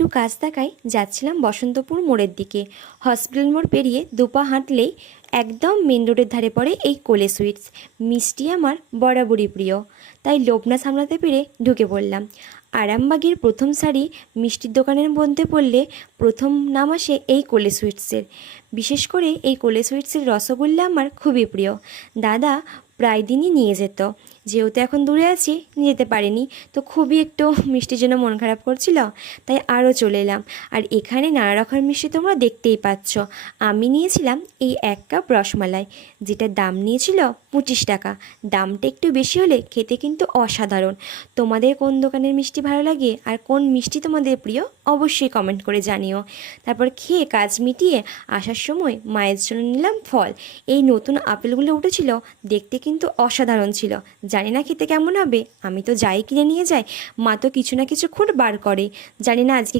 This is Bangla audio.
একটু কাজ দেখায় যাচ্ছিলাম বসন্তপুর মোড়ের দিকে। হসপিটাল মোড় পেরিয়ে দুপা হাঁটলেই একদম মেন রোডের ধারে পড়ে এই কোলে সুইটস। মিষ্টি আমার বরাবরই প্রিয়, তাই লোভ না সামলাতে পেরে ঢুকে পড়লাম। আরামবাগের প্রথম সারি মিষ্টির দোকানের মধ্যে পড়লে প্রথম নাম আসে এই কোলে সুইটসের। বিশেষ করে এই কোলে সুইটসের রসগোল্লা আমার খুবই প্রিয়। দাদা প্রায় দিনই নিয়ে যেত, যেহেতু এখন দূরে আছি নিয়ে যেতে পারিনি, তো খুবই একটু মিষ্টির জন্য মন খারাপ করছিল, তাই আরও চলে এলাম। আর এখানে নানা রকমের মিষ্টি তোমরা দেখতেই পাচ্ছ। আমি নিয়েছিলাম এই 1 কাপ রসমালাই, যেটার দাম নিয়েছিল 25 টাকা। দামটা একটু বেশি হলে খেতে কিন্তু অসাধারণ। তোমাদের কোন দোকানের মিষ্টি ভালো লাগে আর কোন মিষ্টি তোমাদের প্রিয় অবশ্যই কমেন্ট করে জানিও। তারপর খেয়ে কাজ মিটিয়ে আসার সময় মায়ের জন্য নিলাম ফল। এই নতুন আপেলগুলো উঠেছিল, দেখতে কিন্তু অসাধারণ ছিল। জানি না খেতে কেমন হবে, আমি তো যাই কিনে নিয়ে যাই, মা তো কিছু না কিছু খুঁট বার করে। জানি না আজকে